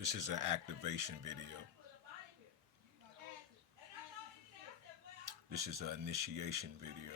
This is an activation video. This is an initiation video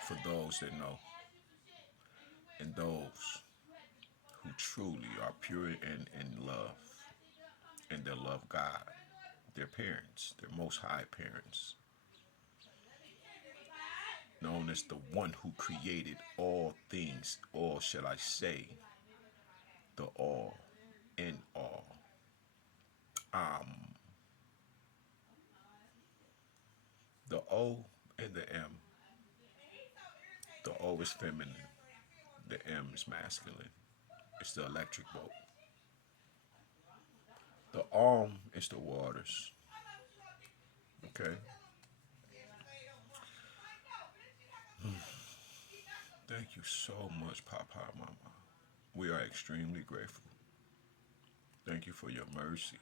for those that know and those who truly are pure and in love and they love God, their parents, their most high parents, known as the one who created all things, or shall I say, the all in all. Um, the O and the M. The O is feminine, the M is masculine. It's the electric boat. The arm is the waters. Okay? Thank you so much, Papa, Mama. We are extremely grateful. Thank you for your mercy.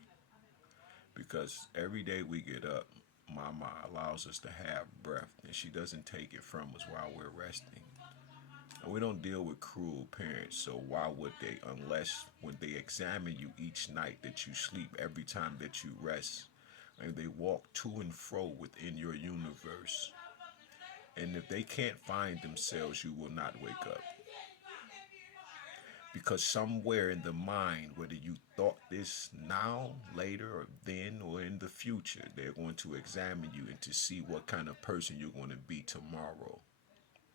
Because every day we get up, Mama allows us to have breath, and she doesn't take it from us while we're resting. And we don't deal with cruel parents, so why would they, unless when they examine you each night that you sleep, every time that you rest, and they walk to and fro within your universe. And if they can't find themselves, you will not wake up. Because somewhere in the mind, whether you thought this now, later, or then, or in the future, they're going to examine you and to see what kind of person you're going to be tomorrow,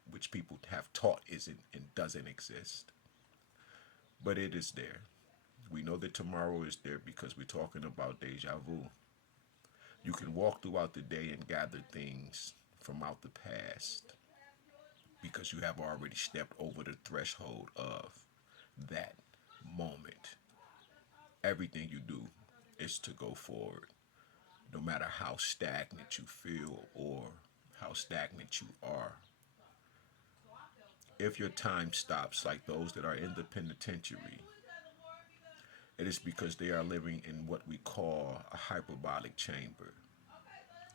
which people have taught isn't and doesn't exist. But it is there. We know that tomorrow is there because we're talking about deja vu. You can walk throughout the day and gather things from out the past because you have already stepped over the threshold of that moment. Everything you do is to go forward, no matter how stagnant you feel or how stagnant you are. If your time stops, like those that are in the penitentiary, it is because they are living in what we call a hyperbolic chamber.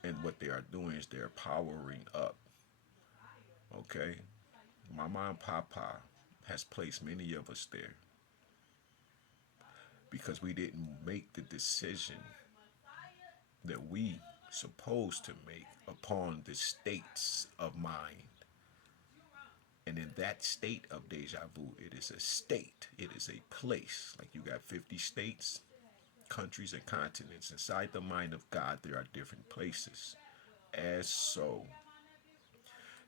And what they are doing is they're powering up. Okay? Mama and Papa has placed many of us there because we didn't make the decision that we supposed to make upon the states of mind. And in that state of deja vu, it is a state, it is a place. Like you got 50 states, countries, and continents. Inside the mind of God, there are different places. As so.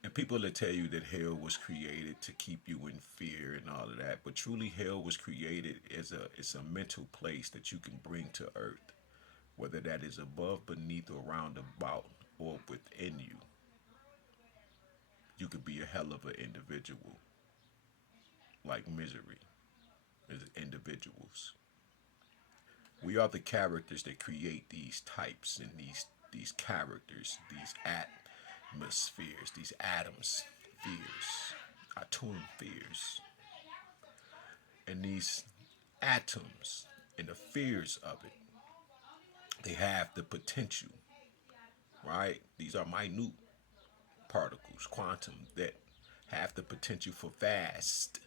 And people that tell you that hell was created to keep you in fear and all of that, but truly hell was created as it's a mental place that you can bring to earth, whether that is above, beneath, or round about, or within you. You could be a hell of an individual, like misery, as individuals. We are the characters that create these types and these characters, these atmospheres, these atoms, fears, atom fears. And these atoms and the fears of it, they have the potential, right? These are minute particles, quantum, that have the potential for vast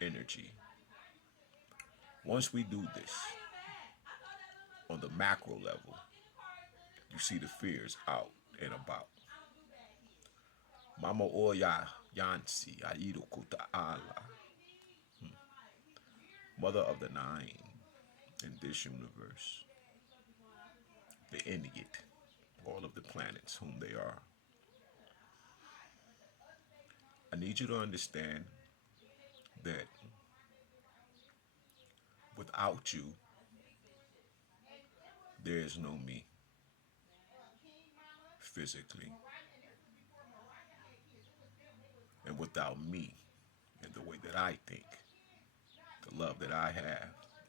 energy. Once we do this on the macro level, you see the fears out and about. Mama Oya Yansi Aido Kuta Allah, mother of the nine in this universe, the Inigit, all of the planets whom they are. I need you to understand that without you, there is no me physically. And without me and the way that I think, the love that I have,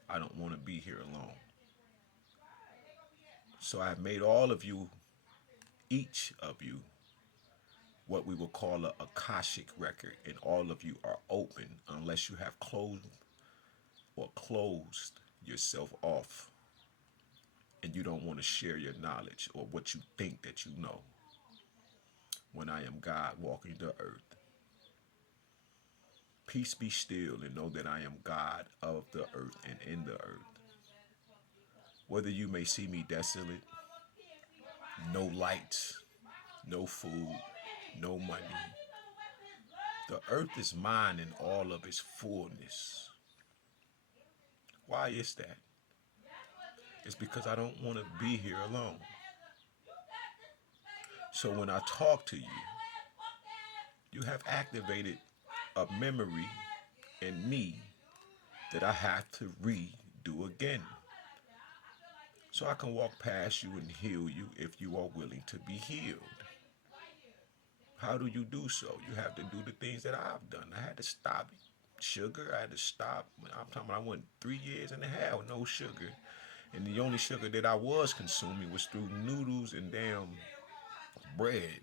I don't want to be here alone. So I've made all of you, each of you, what we will call a Akashic record, and all of you are open unless you have closed yourself off and you don't want to share your knowledge or what you think that you know. When I am God walking the earth, peace be still and know that I am God of the earth and in the earth. Whether you may see me desolate, no lights, no food, no money. The earth is mine in all of its fullness. Why is that? It's because I don't want to be here alone. So when I talk to you, you have activated a memory in me that I have to redo again. So I can walk past you and heal you if you are willing to be healed. How do you do so? You have to do the things that I've done. I had to stop sugar. I had to stop. I'm talking about I went 3 years and a half with no sugar. And the only sugar that I was consuming was through noodles and damn bread.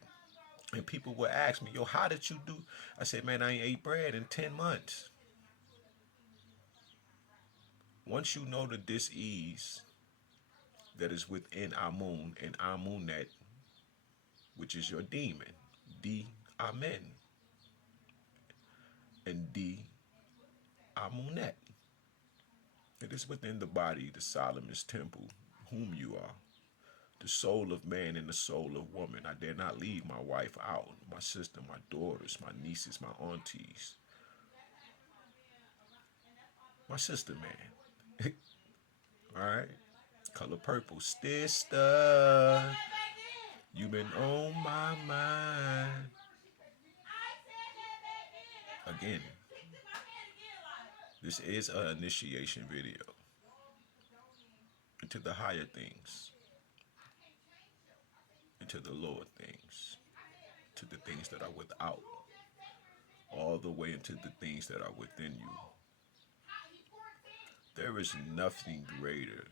And people would ask me, yo, how did you do? I said, man, I ain't ate bread in 10 months. Once you know the dis-ease that is within Amun and Amunet, which is your demon, D Amen, and D Amunet. It is within the body, the Solomon's temple, whom you are, the soul of man and the soul of woman. I dare not leave my wife out, my sister, my daughters, my nieces, my aunties, my sister, man. All right, color purple, sister. You've been on my mind. Again, this is an initiation video into the higher things, into the lower things, to the things that are without, all the way into the things that are within you. There is nothing greater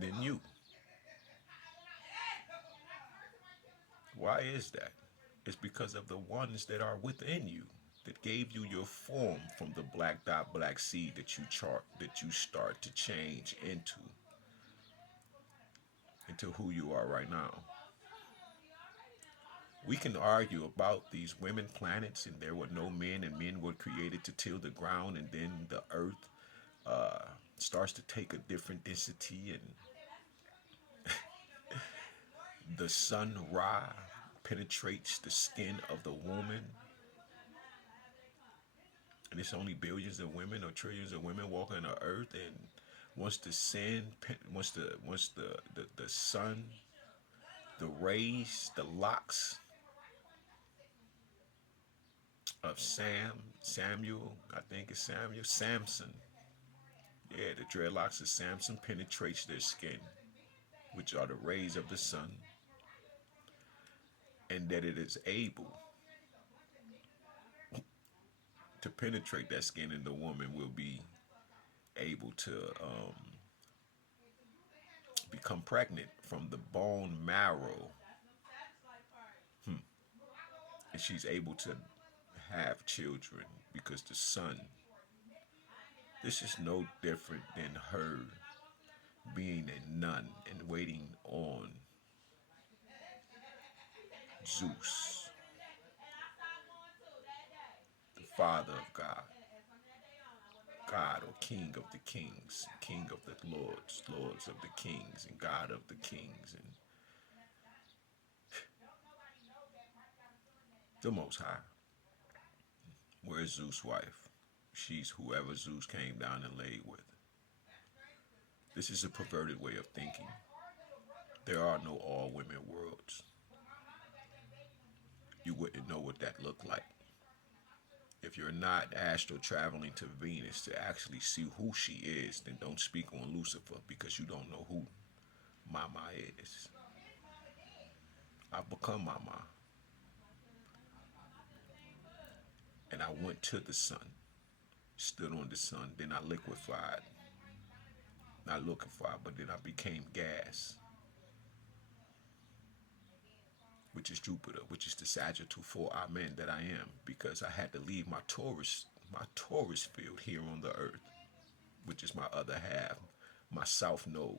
than you. Why is that? It's because of the ones that are within you that gave you your form from the black dot black seed that you start to change into who you are right now. We can argue about these women planets and there were no men and men were created to till the ground and then the earth starts to take a different density and the sun Ra penetrates the skin of the woman, and it's only billions of women or trillions of women walking the earth. And once the sun, the sun, the rays, the locks of Samuel, I think it's Samson. Yeah, the dreadlocks of Samson penetrates their skin, which are the rays of the sun, and that it is able to penetrate that skin, and the woman will be able to become pregnant from the bone marrow. And she's able to have children because the sun. This is no different than her being a nun and waiting on Zeus, the father of God, God or King of the kings, King of the lords, lords of the kings, and God of the kings, and the Most High. Where's Zeus' wife? She's whoever Zeus came down and laid with. This is a perverted way of thinking. There are no all-women worlds. You wouldn't know what that looked like. If you're not astral traveling to Venus to actually see who she is, then don't speak on Lucifer because you don't know who Mama is. I've become Mama. And I went to the sun, stood on the sun, then I liquefied. Not liquefied, but then I became gas, which is Jupiter, which is the Sagittal 4 Amen that I am, because I had to leave my Taurus field here on the earth, which is my other half, my south node.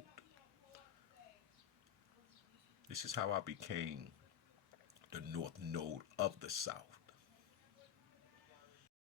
This is how I became the north node of the south.